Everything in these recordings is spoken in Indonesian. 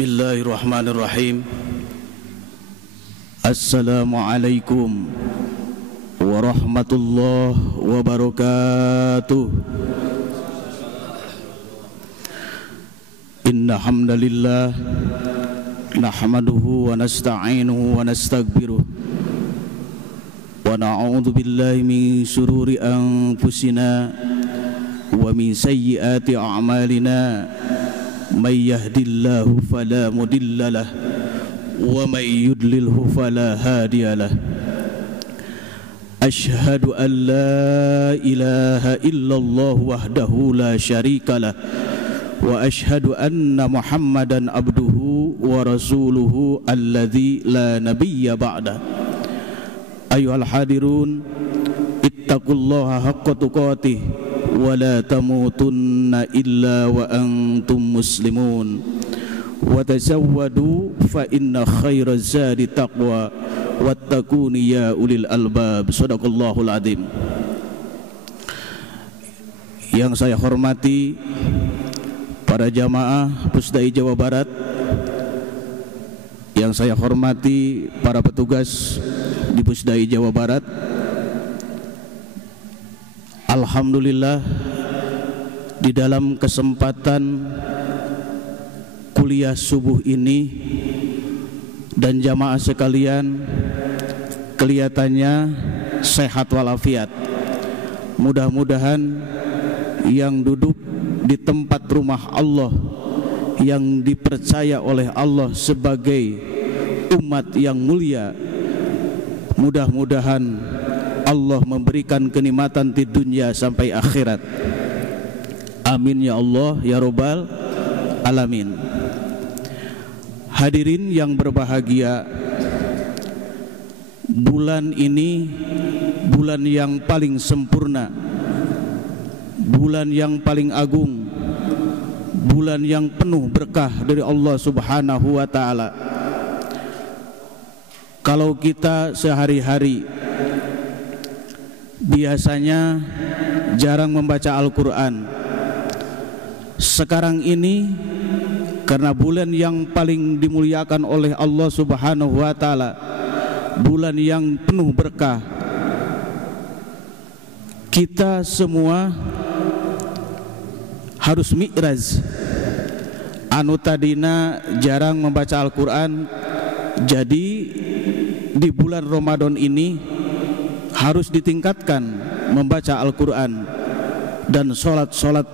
Bismillahirrahmanirrahim. Assalamualaikum warahmatullahi wabarakatuh. Inna hamdalillah nahmaduhu wa nasta'inuhu wa nastaghfiruh wa na'udzu billahi min shururi anfusina wa min sayyiati a'malina. May yahdillahu fala mudilla lah wa may yudlilhu fala hadiya lah. Ashhadu an la ilaha illallah wahdahu la syarika lah wa ashhadu anna Muhammadan abduhu wa rasuluhu alladzi la nabiyya ba'da. Ayyuhal hadirun, ittaqullaha haqqa tuqatih wa la tamutunna illa wa antum muslimun wa tazawwadu fa inna khaira zadi taqwa wattaquni ya ulil albab. Shadaqallahul azim. Yang saya hormati para jamaah Pusdai Jawa Barat, yang saya hormati para petugas di Pusdai Jawa Barat, alhamdulillah di dalam kesempatan kuliah subuh ini dan jamaah sekalian kelihatannya sehat walafiat. Mudah-mudahan yang duduk di tempat rumah Allah, yang dipercaya oleh Allah sebagai umat yang mulia, mudah-mudahan Allah memberikan kenikmatan di dunia sampai akhirat. Amin ya Allah ya Rabbal alamin. Hadirin yang berbahagia, bulan ini bulan yang paling sempurna, bulan yang paling agung, bulan yang penuh berkah dari Allah Subhanahu wa taala. Kalau kita sehari-hari biasanya jarang membaca Al-Quran, sekarang ini karena bulan yang paling dimuliakan oleh Allah Subhanahu wa taala, bulan yang penuh berkah, kita semua harus mi'raj. Anu tadina jarang membaca Al-Quran, jadi di bulan Ramadan ini harus ditingkatkan membaca Al-Quran dan sholat-sholat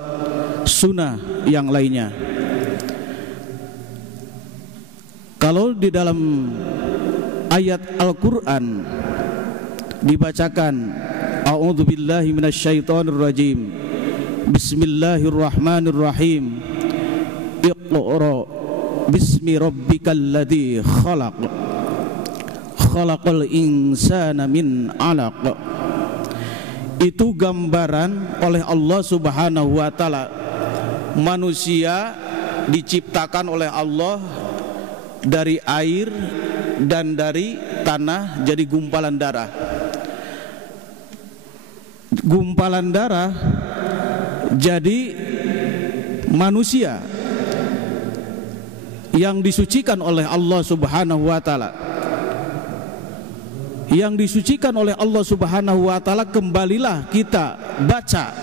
sunnah yang lainnya. Kalau di dalam ayat Al-Quran dibacakan a'udzubillahi minasyaitonirrajim, bismillahirrahmanirrahim, iqra bismi rabbikal ladzi khalaq, khalaqal insana min 'alaq. Itu gambaran oleh Allah Subhanahu wa taala, manusia diciptakan oleh Allah dari air dan dari tanah jadi gumpalan darah. Gumpalan darah jadi manusia yang disucikan oleh Allah Subhanahu wa taala. Yang disucikan oleh Allah Subhanahu wa taala, kembalilah kita baca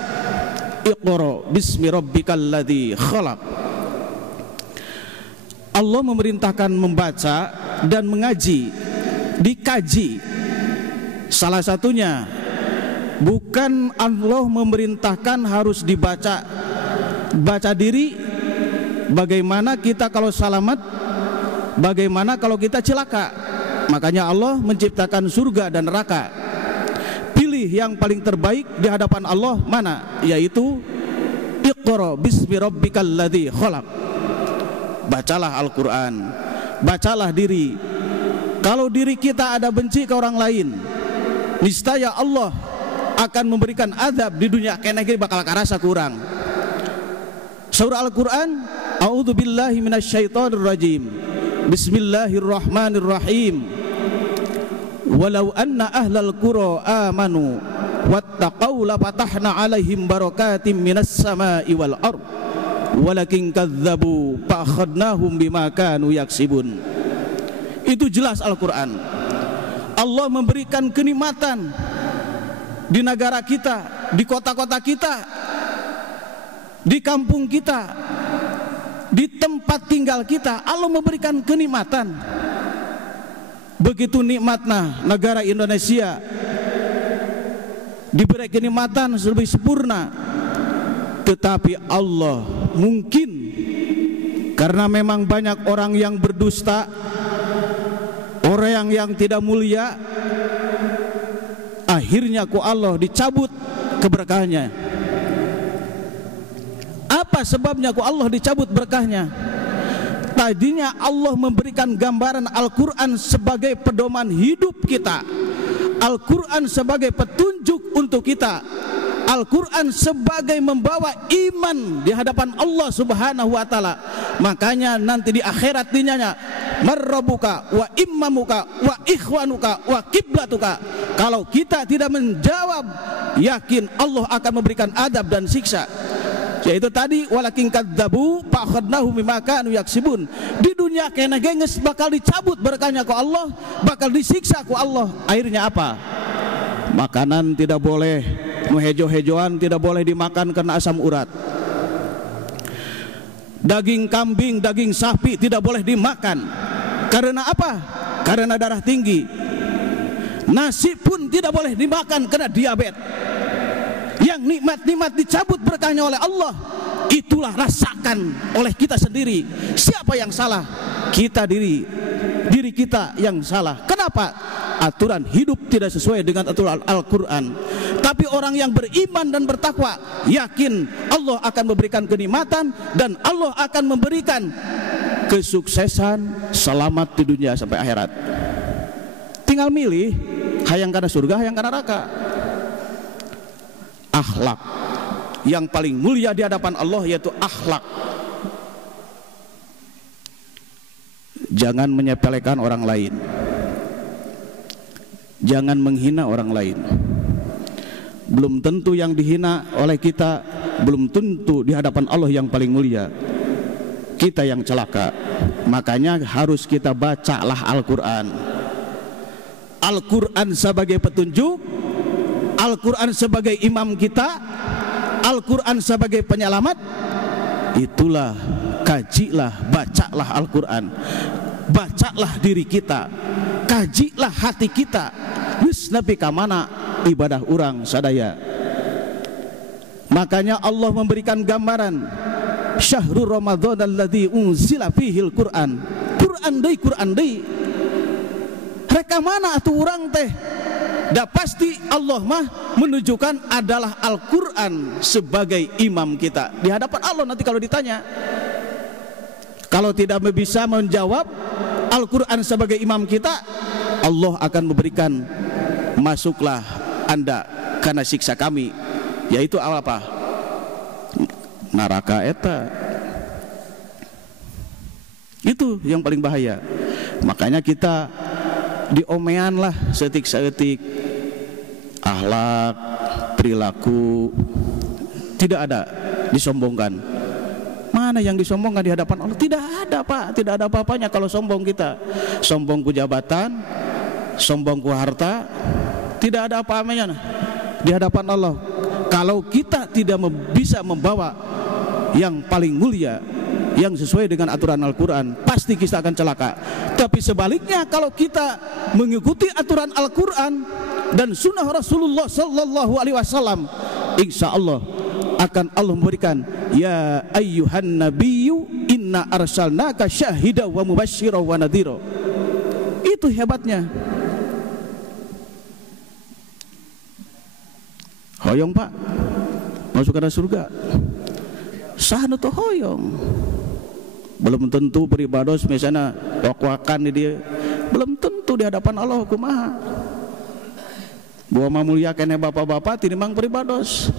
Iqra bismi rabbikal ladzi khalaq. Allah memerintahkan membaca dan mengaji, dikaji. Salah satunya, bukan Allah memerintahkan harus dibaca, baca diri. Bagaimana kita kalau selamat, bagaimana kalau kita celaka. Makanya Allah menciptakan surga dan neraka. Pilih yang paling terbaik di hadapan Allah mana? Yaitu Iqra bismi rabbikal ladzi khalaq. Bacalah Al-Quran, bacalah diri. Kalau diri kita ada benci ke orang lain, niscaya Allah akan memberikan azab di dunia, kena bakal karasa kurang. Surah Al-Quran, a'udzubillahi minasyaitonirrajim, bismillahirrahmanirrahim. Walau anna ahlal qura amanu wattaqau la fatahna alaihim barakatim minas sama'i wal ard walakin kadzdzabu fa akhadnahum bima kanu yaksibun. Itu jelas Al-Qur'an. Allah memberikan kenikmatan di negara kita, di kota-kota kita, di kampung kita, di tempat tinggal kita. Allah memberikan kenikmatan. Begitu nikmatnya negara Indonesia, diberi kenikmatan lebih sempurna. Tetapi Allah mungkin karena memang banyak orang yang berdusta, orang yang tidak mulia, akhirnya ku Allah dicabut keberkahannya. Apa sebabnya ku Allah dicabut berkahnya? Tadinya Allah memberikan gambaran Al-Quran sebagai pedoman hidup kita, Al-Quran sebagai petunjuk untuk kita, Al-Quran sebagai membawa iman di hadapan Allah Subhanahu wa Ta'ala. Makanya nanti di akhirat dinyanya marrabuka wa immamuka wa ikhwanuka wa kiblatuka. Kalau kita tidak menjawab, yakin Allah akan memberikan adab dan siksa. Yaitu tadi walakin kadzdzabu fa akhadnahum bima kanu yaksibun. Di dunia kena genges bakal dicabut berkahnya ku Allah, bakal disiksa ku Allah. Akhirnya apa? Makanan tidak boleh, hejo-hejoan tidak boleh dimakan karena asam urat. Daging kambing, daging sapi tidak boleh dimakan. Karena apa? Karena darah tinggi. Nasi pun tidak boleh dimakan karena diabetes. Yang nikmat-nikmat dicabut berkahnya oleh Allah, itulah rasakan oleh kita sendiri. Siapa yang salah? Kita diri kita yang salah. Kenapa? Aturan hidup tidak sesuai dengan aturan Al-Quran. Tapi orang yang beriman dan bertakwa yakin Allah akan memberikan kenikmatan dan Allah akan memberikan kesuksesan, selamat di dunia sampai akhirat. Tinggal milih, hayang kana surga, hayang kana neraka. Akhlak yang paling mulia di hadapan Allah yaitu akhlak. Jangan menyepelekan orang lain, jangan menghina orang lain. Belum tentu yang dihina oleh kita, belum tentu di hadapan Allah yang paling mulia. Kita yang celaka. Makanya harus kita bacalah Al-Quran. Al-Quran sebagai petunjuk, Al-Quran sebagai imam kita, Al-Quran sebagai penyelamat. Itulah, kajilah, bacalah Al-Quran, bacalah diri kita, kajilah hati kita. Wis nabi kamana ibadah orang sadaya. Makanya Allah memberikan gambaran syahrul Ramadan alladzi unzila fihil Quran. Quran deui. Reka mana atuh urang teh? Dah pasti Allah mah menunjukkan adalah Al-Quran sebagai imam kita di hadapan Allah nanti kalau ditanya. Kalau tidak bisa menjawab Al-Quran sebagai imam kita, Allah akan memberikan masuklah anda karena siksa kami, yaitu apa? Neraka eta. Itu yang paling bahaya. Makanya kita diomean lah seetik-seetik, akhlak, perilaku tidak ada disombongkan. Mana yang disombongkan di hadapan Allah? Tidak ada, Pak. Tidak ada apa-apanya kalau sombong kita. Sombong ku jabatan, sombong ku harta, tidak ada apa-apanya di hadapan Allah. Kalau kita tidak bisa membawa yang paling mulia, yang sesuai dengan aturan Al-Quran, pasti kita akan celaka. Tapi sebaliknya, kalau kita mengikuti aturan Al-Quran dan sunnah Rasulullah Sallallahu Alaihi Wasallam, insya Allah akan Allah memberikan ya ayyuhan nabiyyu inna arsalnaka syahida wa mubashshira wa nadhira. Itu hebatnya. Hoyong Pak, masuk ke surga. Sahanu tuh hoyong. Belum tentu peribados misalnya wak-wakan dia, belum tentu di hadapan Allah kumaha. Bahwa mulia kene bapak-bapak tinimbang peribados.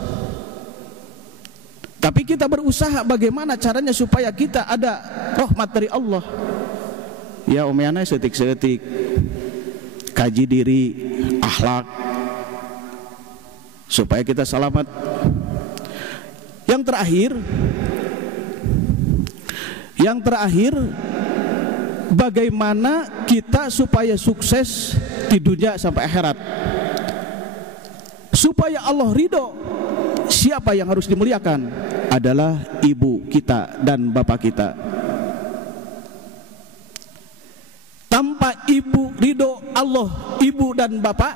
Tapi kita berusaha bagaimana caranya supaya kita ada rahmat dari Allah. Ya omeana setik-setik, kaji diri, akhlak, supaya kita selamat. Yang terakhir, Yang terakhir, bagaimana kita supaya sukses di dunia sampai akhirat, supaya Allah ridho. Siapa yang harus dimuliakan? Adalah ibu kita dan bapak kita. Tanpa ibu ridho Allah, ibu dan bapak,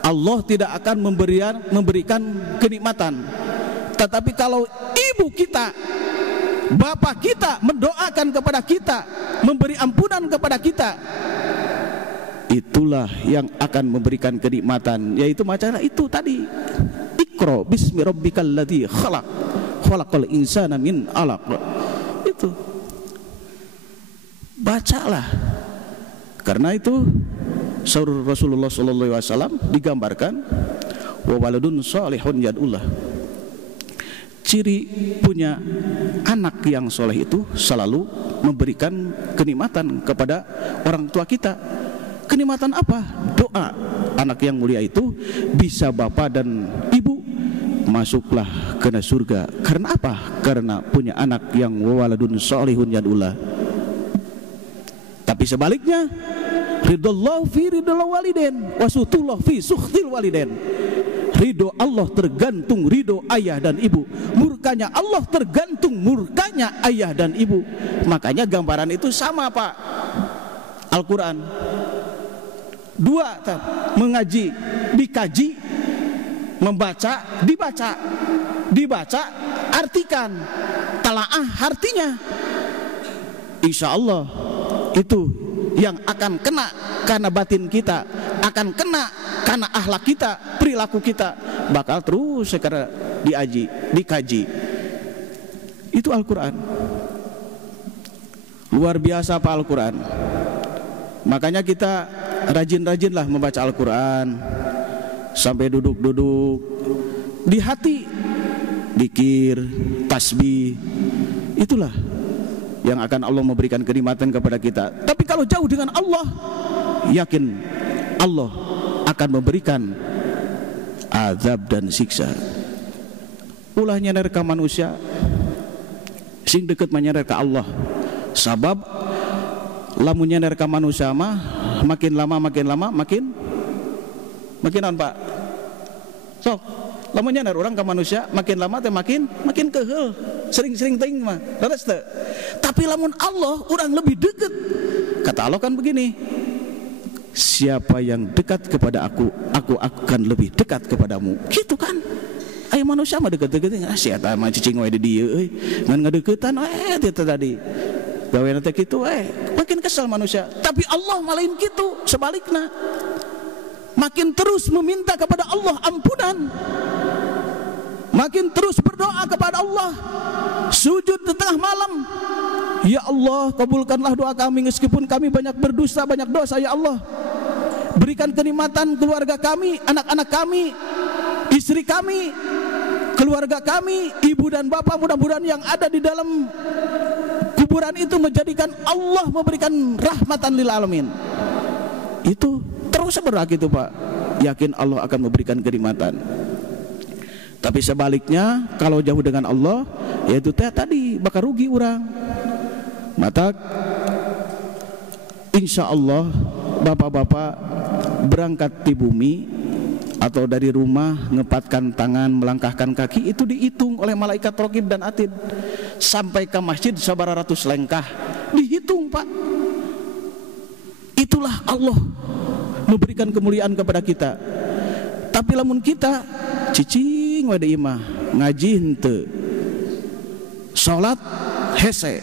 Allah tidak akan memberikan kenikmatan. Tetapi kalau ibu kita, bapak kita mendoakan kepada kita, memberi ampunan kepada kita, itulah yang akan memberikan kenikmatan. Yaitu macam itu tadi, Iqra bismi rabbikal ladzi khalaq, khalaqal insana min 'alaq. Itu bacalah. Karena itu saur Rasulullah sallallahu alaihi wasallam digambarkan wa waladun salihun yad'ullah. Ciri punya anak yang soleh itu selalu memberikan kenikmatan kepada orang tua kita. Kenikmatan apa? Doa. Anak yang mulia itu bisa bapak dan ibu masuklah ke surga. Karena apa? Karena punya anak yang waladun salihun yad'ullah. Tapi sebaliknya, ridallahu fi ridal walidain, wasutullah fi sukhtil walidain. Ridho Allah tergantung ridho ayah dan ibu, murkanya Allah tergantung murkanya ayah dan ibu. Makanya gambaran itu sama, Pak. Al-Quran dua, mengaji, dikaji, membaca, dibaca, artikan, talaah artinya. Insya Allah itu yang akan kena karena batin kita, akan kena karena akhlak kita, perilaku kita, bakal terus sekarang dikaji. Itu Al-Quran. Luar biasa Pak Al-Quran. Makanya kita rajin-rajinlah membaca Al-Quran, sampai duduk-duduk di hati, dikir, tasbih. Itulah yang akan Allah memberikan kenikmatan kepada kita. Tapi kalau jauh dengan Allah, yakin Allah akan memberikan azab dan siksa. Ulah nyaner ka manusia, sing deket menyaner ka Allah. Sabab lamun nyaner ka manusia mah makin lama makin on, Pak. Sok lamun nyaner orang ka manusia makin lama teh makin keheul, sering-sering teuing mah. Leres teu? Tapi lamun Allah orang lebih dekat. Kata Allah kan begini, siapa yang dekat kepada aku akan lebih dekat kepadamu. Gitu kan? Ayo manusia mah deket-deket, sia eta mah cicing we di dieu euy. Ngan ngadeukeutan we tadi. Gaweana teh kitu makin kesel manusia. Tapi Allah malain kitu, sebalikna. Makin terus meminta kepada Allah ampunan, makin terus berdoa kepada Allah, sujud di tengah malam. Ya Allah, kabulkanlah doa kami meskipun kami banyak berdosa, banyak dosa. Ya Allah, berikan kenikmatan keluarga kami, anak-anak kami, istri kami, keluarga kami, ibu dan bapak. Mudah-mudahan yang ada di dalam kuburan itu menjadikan Allah memberikan rahmatan lil alamin. Itu terus berdoa gitu, Pak. Yakin Allah akan memberikan kenikmatan. Tapi sebaliknya, kalau jauh dengan Allah, yaitu tadi bakal rugi orang. Mata insya Allah bapak-bapak berangkat di bumi atau dari rumah, ngepatkan tangan, melangkahkan kaki, itu dihitung oleh malaikat raqib dan atid. Sampai ke masjid sabaratus ratus langkah dihitung, Pak. Itulah Allah memberikan kemuliaan kepada kita. Tapi lamun kita cicing wade imah, ngaji henteu, salat hese,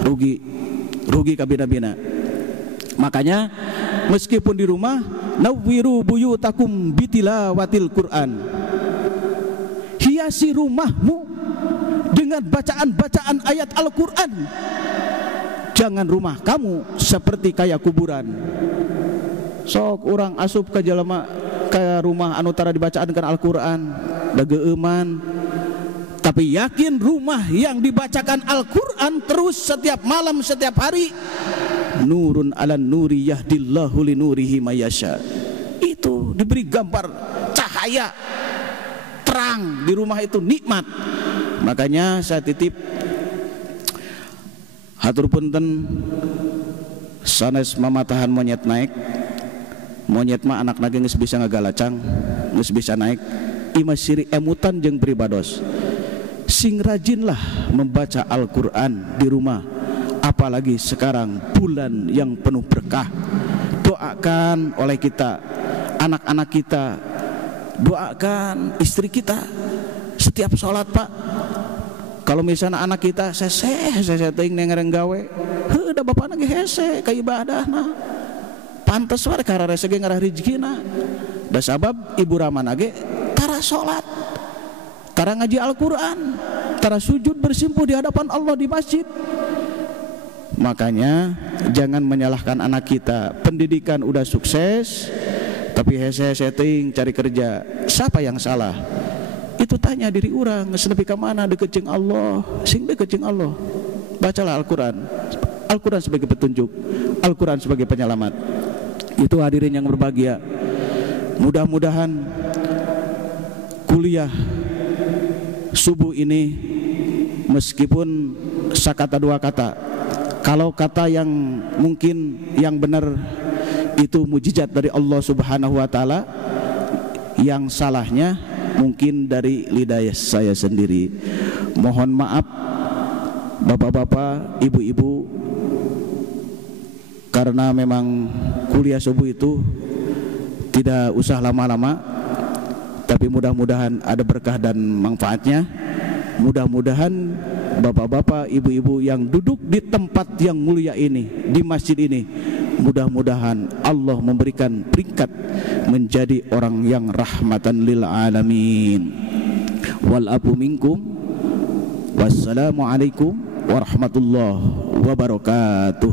rugi kabina-bina. Makanya meskipun di rumah, nawwiru buyutakum bitilawatil Quran, hiasi rumahmu dengan bacaan-bacaan ayat Al-Quran. Jangan rumah kamu seperti kayak kuburan. Sok orang asup ke jalema ke rumah anu tara dibacaan kan Al-Quran, dageuman. Tapi yakin rumah yang dibacakan Al-Quran terus setiap malam, setiap hari, nurun ala nuri yahdillahu li nurihi mayasya. Itu diberi gambar cahaya terang di rumah itu, nikmat. Makanya saya titip Hatur punten sanes mamatahan monyet naik. Monyet mah anak nage geus bisa ngagalacang, geus bisa naik. Ima siri emutan jeung pribados. Sing rajinlah membaca Al-Qur'an di rumah, apalagi sekarang bulan yang penuh berkah. Doakan oleh kita, anak-anak kita, doakan istri kita setiap sholat, Pak. Kalau misalnya anak kita seseh teuing nengereng gawe, heuh da bapana ge hese ka ibadahna. Pantes wae kararese ge ngarah rezekina. Da sabab ibu ramana ge tara sholat, tara ngaji Al-Qur'an, tara sujud bersimpuh di hadapan Allah di masjid. Makanya jangan menyalahkan anak kita. Pendidikan udah sukses tapi hese-hese teuing cari kerja. Siapa yang salah? Itu tanya diri orang, geus nepi ka mana deukeut jeung Allah, sing deukeut jeung Allah. Bacalah Al-Qur'an. Al-Qur'an sebagai petunjuk, Al-Qur'an sebagai penyelamat. Itu hadirin yang berbahagia. Mudah-mudahan kuliah subuh ini meskipun sakata dua kata, kalau kata yang mungkin yang benar itu mujizat dari Allah Subhanahu wa taala, yang salahnya mungkin dari lidah saya sendiri. Mohon maaf bapak-bapak, ibu-ibu, karena memang kuliah subuh itu tidak usah lama-lama, tapi mudah-mudahan ada berkah dan manfaatnya. Mudah-mudahan bapak-bapak, ibu-ibu yang duduk di tempat yang mulia ini, di masjid ini, mudah-mudahan Allah memberikan peringkat menjadi orang yang rahmatan lil alamin. Wal afu minkum. Wassalamualaikum warahmatullahi wabarakatuh.